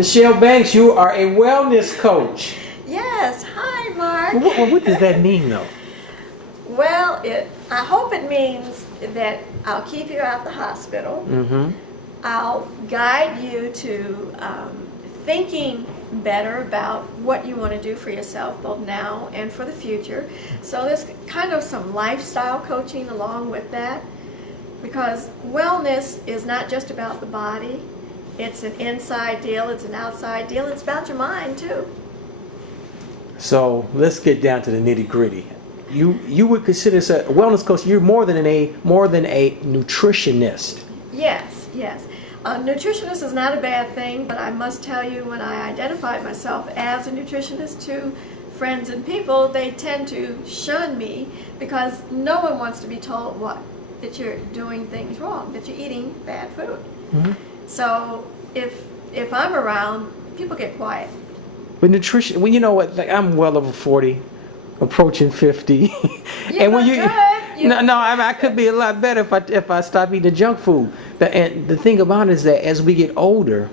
Michele Banks, you are a wellness coach. Yes. Hi, Mark. What does that mean, though? Well, I hope it means that I'll keep you out the hospital. Mm-hmm. I'll guide you to thinking better about what you want to do for yourself, both now and for the future. So there's kind of some lifestyle coaching along with that, because wellness is not just about the body. It's an inside deal, it's an outside deal, it's about your mind too. So let's get down to the nitty gritty. You would consider yourself a wellness coach. You're more than a nutritionist. Yes, yes. A nutritionist is not a bad thing, but I must tell you, when I identified myself as a nutritionist to friends and people, they tend to shun me because no one wants to be told that you're doing things wrong, that you're eating bad food. Mm-hmm. So if I'm around, people get quiet. But nutrition, well, you know what? Like, I'm well over 40, approaching 50, and when I could be a lot better if I stop eating the junk food. And the thing about it is that as we get older,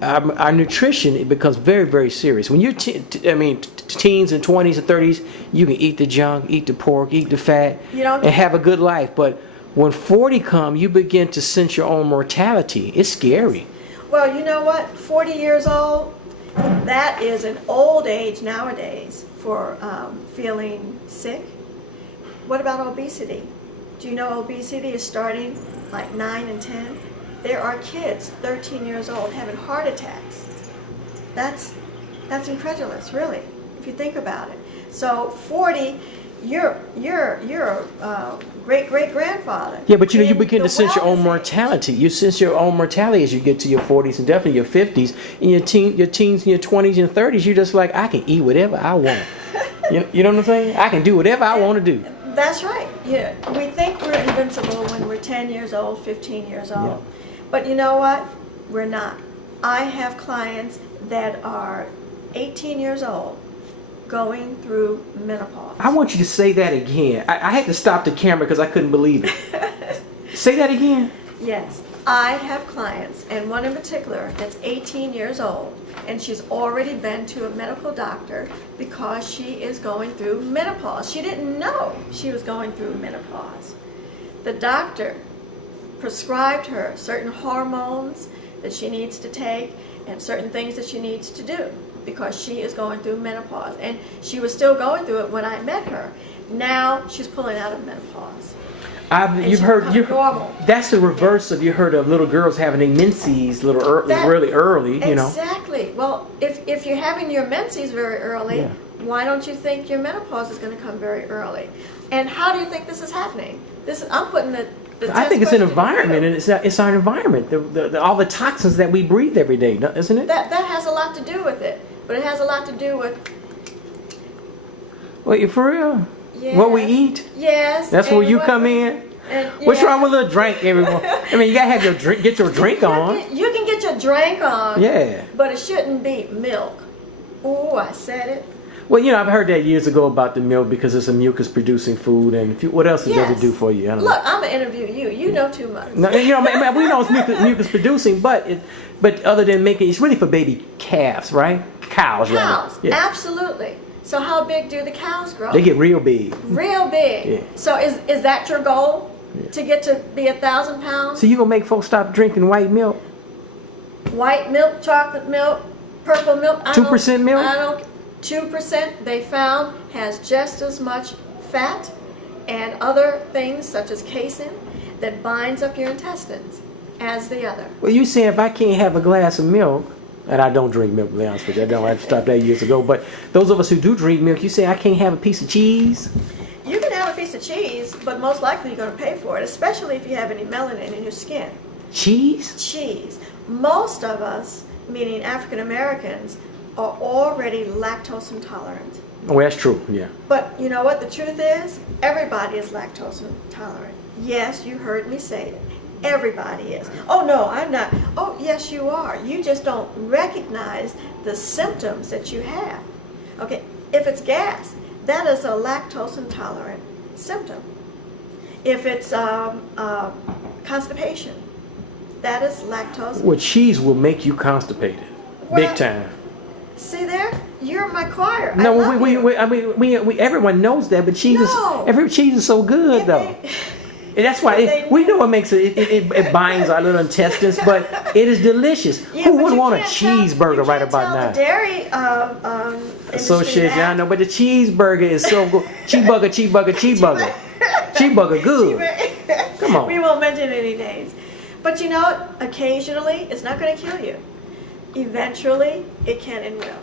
our nutrition, it becomes very, very serious. When you're teens and 20s and 30s, you can eat the junk, eat the pork, eat the fat, and have a good life. But when 40 comes, you begin to sense your own mortality. It's scary. Well, you know what? 40 years old, that is an old age nowadays for feeling sick. What about obesity? Do you know obesity is starting like 9 and 10? There are kids 13 years old having heart attacks. That's incredulous, really, if you think about it. So 40, you're a great-great-grandfather. Yeah, but you begin to sense your own mortality. You sense your own mortality as you get to your 40s and definitely your 50s. In your teens and your 20s and 30s, you're just like, I can eat whatever I want. You know what I'm saying? I can do whatever I want to do. That's right. Yeah, we think we're invincible when we're 10 years old, 15 years old. Yeah. But you know what? We're not. I have clients that are 18 years old going through menopause. I want you to say that again. I had to stop the camera because I couldn't believe it. Say that again. Yes. I have clients, and one in particular that's 18 years old, and she's already been to a medical doctor because she is going through menopause. She didn't know she was going through menopause. The doctor prescribed her certain hormones that she needs to take and certain things that she needs to do because she is going through menopause. And she was still going through it when I met her. Now she's pulling out of menopause. You've heard that's the reverse of you heard of little girls having their menses really early. You know. Exactly. Well, if you're having your menses very early, why don't you think your menopause is going to come very early? And how do you think this is happening? I'm putting the I think it's an environment, and it's our environment. All the toxins that we breathe every day, isn't it? That has a lot to do with it, but it has a lot to do with. Wait, for real? Yes. What we eat? Yes. That's where you come in? What's wrong with a little drink, everyone? I mean, you gotta have your drink, get your drink on. You can get your drink on. Yeah. But it shouldn't be milk. Ooh, I said it. Well, I've heard that years ago about the milk because it's a mucus-producing food, and what else does it do for you? I don't know. I'm gonna interview you. You know too much. No, we know it's mucus-producing, but other than making, it's really for baby calves, right? Cows, rather. Yeah. Absolutely. So how big do the cows grow? They get real big. Real big. Yeah. So is that your goal? Yeah. To get to be 1,000 pounds? So you gonna make folks stop drinking white milk? White milk, chocolate milk, purple milk. 2% milk? 2% they found has just as much fat and other things such as casein that binds up your intestines as the other. Well, you saying if I can't have a glass of milk, and I don't drink milk, to be honest with you. I stopped that years ago. But those of us who do drink milk, you say I can't have a piece of cheese? You can have a piece of cheese, but most likely you're going to pay for it, especially if you have any melanin in your skin. Cheese? Cheese. Most of us, meaning African Americans, are already lactose intolerant. Oh, that's true, yeah. But you know what the truth is? Everybody is lactose intolerant. Yes, you heard me say it. Everybody is. Oh, no, I'm not. Oh, yes, you are. You just don't recognize the symptoms that you have. Okay, if it's gas, that is a lactose intolerant symptom. If it's constipation, that is lactose. Well, cheese will make you constipated. Big time. See there? You're my choir. No, I love you. I mean, we everyone knows that, but cheese No. every cheese is so good though. And that's why we know it makes it binds our little intestines, but it is delicious. Yeah, Who but wouldn't you want a can't tell- cheeseburger you right can't about tell now? The dairy Associate, industry I know, but the cheeseburger is so good. Cheeseburger, cheeseburger, good. Come on. We won't mention any names. But you know, occasionally, it's not going to kill you. Eventually, it can and will.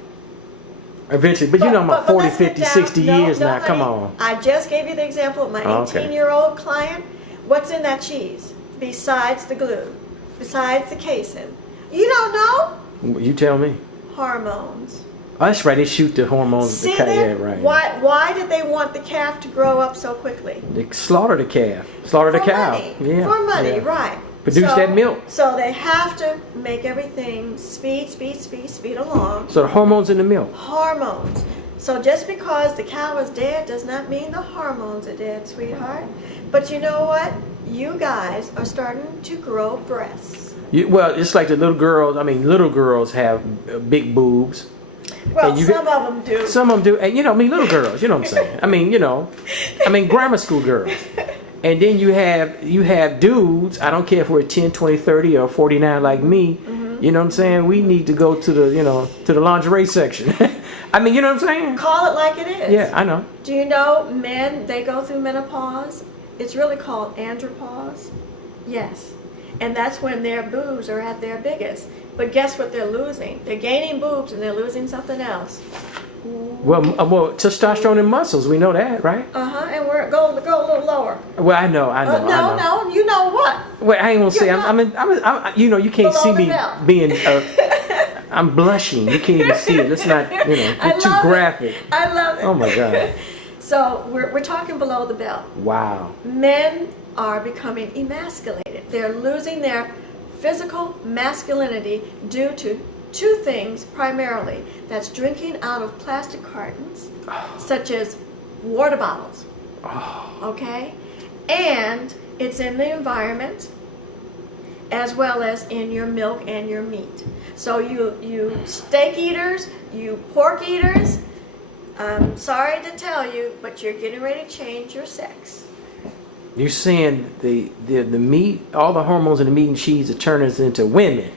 Eventually, but you know, I'm about 40, let's get 50, down- 60 no, years no, now. Come honey. on. I just gave you the example of my Oh, okay. 18-year-old client. What's in that cheese besides the glue, besides the casein? You don't know? You tell me. Hormones. Oh, that's right. They shoot the hormones. See Yeah, there? right. Why did they want the calf to grow up so quickly? They slaughter the calf. Slaughter the For cow. money. Yeah. For money, yeah. right. Produce that milk. So they have to make everything speed along. So the hormones in the milk. Hormones. So just because the cow is dead does not mean the hormones are dead, sweetheart. But you know what? You guys are starting to grow breasts. Well, it's like the little girls. I mean, little girls have big boobs. Well, And you some of them do. Some of them do. And you know, I mean, little girls. You know what I'm saying? I mean, you know, grammar school girls. And then you have dudes. I don't care if we're 10, 20, 30, or 49 like me. Mm-hmm. You know what I'm saying? We need to go to the lingerie section. I mean, you know what I'm saying? Call it like it is. Yeah, I know. Do you know men, they go through menopause? It's really called andropause. Yes. And that's when their boobs are at their biggest. But guess what they're losing? They're gaining boobs and they're losing something else. Well, testosterone and muscles. We know that, right? And we're go a little lower. Well, I know. No, you know what? Wait, I ain't gonna say. You're I'm. You know, you can't Below see the me belt. being. I'm blushing. You can't even see it. Let's not. You know, I it's too love it. graphic. I love it. Oh my God. So we're talking below the belt. Wow. Men are becoming emasculated. They're losing their physical masculinity due to two things primarily. That's drinking out of plastic cartons, such as water bottles. Okay? And it's in the environment as well as in your milk and your meat. So you steak eaters, you pork eaters, I'm sorry to tell you, but you're getting ready to change your sex. You're saying the meat, all the hormones in the meat and cheese are turning us into women.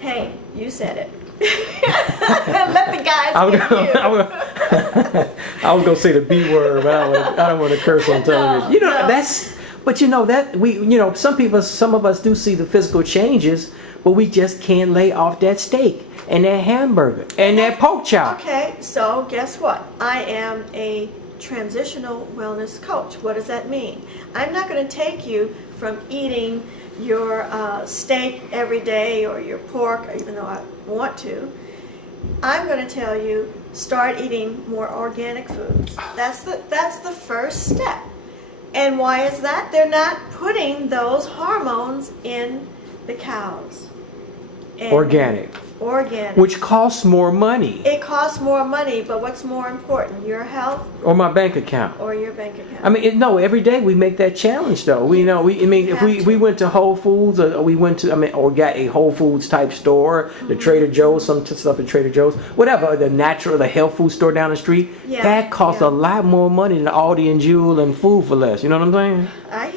Hey, you said it. Let the guys I was gonna say the B word, but I don't want to curse on television. But you know that some of us do see the physical changes, but we just can't lay off that steak and that hamburger and that pork chop. Okay, so guess what? I am a transitional wellness coach. What does that mean? I'm not going to take you from eating your steak every day or your pork, even though I want to. I'm going to tell you, start eating more organic foods. That's the first step. And why is that? They're not putting those hormones in the cows. And Organic. Which costs more money. It costs more money, but what's more important? Your health or my bank account. Or your bank account. I mean, every day we make that challenge though. If we went to Whole Foods or we went to, or got a Whole Foods type store, the Trader Joe's, some stuff at Trader Joe's, whatever, the health food store down the street, that costs a lot more money than Aldi and Jewel and Food for Less. You know what I'm saying? I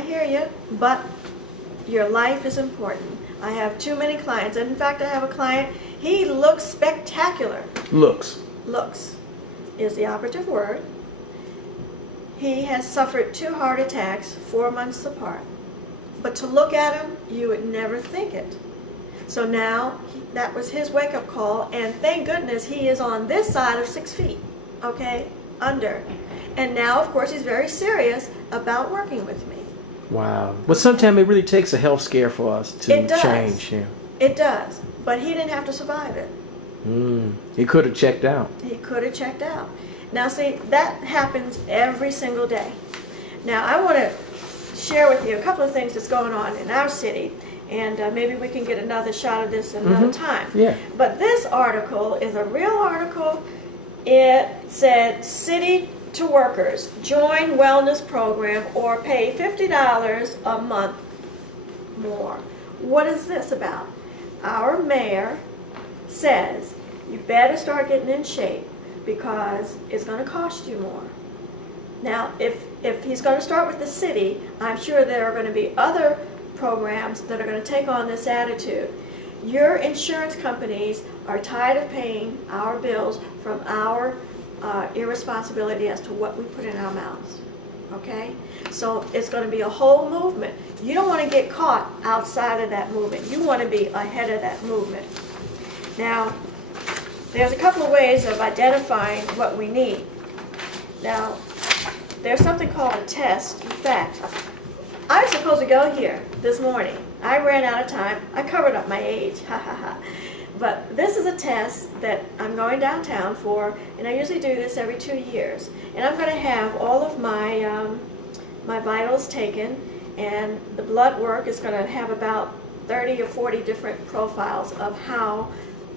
hear you, but your life is important. I have too many clients. In fact, I have a client, he looks spectacular. Looks is the operative word. He has suffered 2 heart attacks 4 months apart. But to look at him, you would never think it. So now, that was his wake-up call, and thank goodness he is on this side of 6 feet, okay, under. And now, of course, he's very serious about working with me. Wow. But sometimes it really takes a health scare for us to change. Yeah. It does. But he didn't have to survive it. He could have checked out. He could have checked out. Now, see, that happens every single day. Now, I want to share with you a couple of things that's going on in our city, and maybe we can get another shot of this another time. Yeah. But this article is a real article. It said, city to workers, join wellness program or pay $50 a month more. What is this about? Our mayor says you better start getting in shape because it's going to cost you more. Now, if he's going to start with the city, I'm sure there are going to be other programs that are going to take on this attitude. Your insurance companies are tired of paying our bills from our irresponsibility as to what we put in our mouths. Okay? So it's going to be a whole movement. You don't want to get caught outside of that movement. You want to be ahead of that movement. Now, there's a couple of ways of identifying what we need. Now, there's something called a test. In fact, I was supposed to go here this morning. I ran out of time. I covered up my age. Ha ha ha. But this is a test that I'm going downtown for, and I usually do this every 2 years. And I'm going to have all of my my vitals taken, and the blood work is going to have about 30 or 40 different profiles of how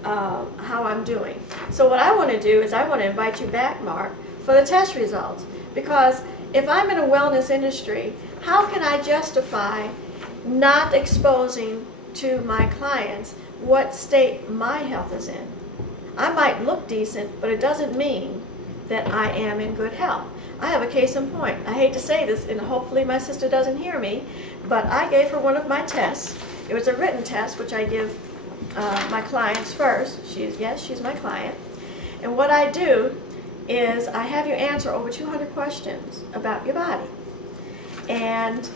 I'm doing. So what I want to do is I want to invite you back, Mark, for the test results. Because if I'm in a wellness industry, how can I justify not exposing to my clients what state my health is in? I might look decent, but it doesn't mean that I am in good health. I have a case in point. I hate to say this, and hopefully my sister doesn't hear me, but I gave her one of my tests. It was a written test, which I give my clients first. She's my client. And what I do is I have you answer over 200 questions about your body. And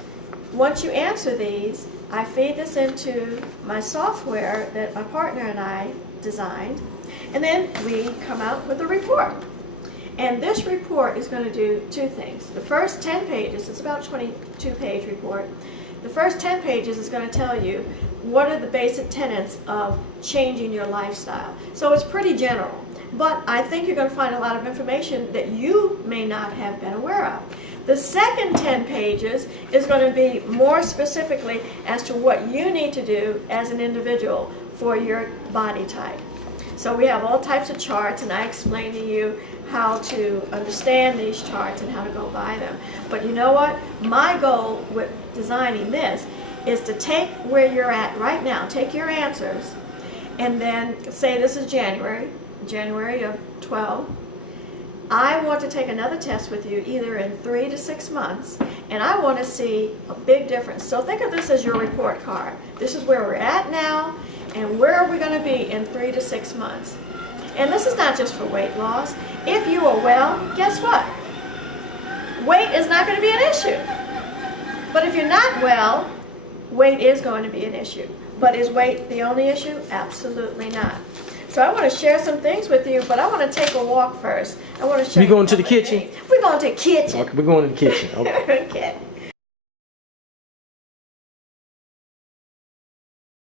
once you answer these, I feed this into my software that my partner and I designed, and then we come out with a report. And this report is going to do two things. The first 10 pages, it's about a 22-page report. The first 10 pages is going to tell you what are the basic tenets of changing your lifestyle. So it's pretty general. But I think you're going to find a lot of information that you may not have been aware of. The second 10 pages is going to be more specifically as to what you need to do as an individual for your body type. So we have all types of charts, and I explain to you how to understand these charts and how to go by them. But you know what? My goal with designing this is to take where you're at right now, take your answers, and then say this is January of 12. I want to take another test with you either in 3 to 6 months, and I want to see a big difference. So think of this as your report card. This is where we're at now, and where are we going to be in 3 to 6 months. And this is not just for weight loss. If you are well, guess what? Weight is not going to be an issue. But if you're not well, weight is going to be an issue. But is weight the only issue? Absolutely not. So I want to share some things with you, but I want to take a walk first. I want to show you. We going to the kitchen? We're going to the kitchen. Okay, we're going to the kitchen. Okay. Okay.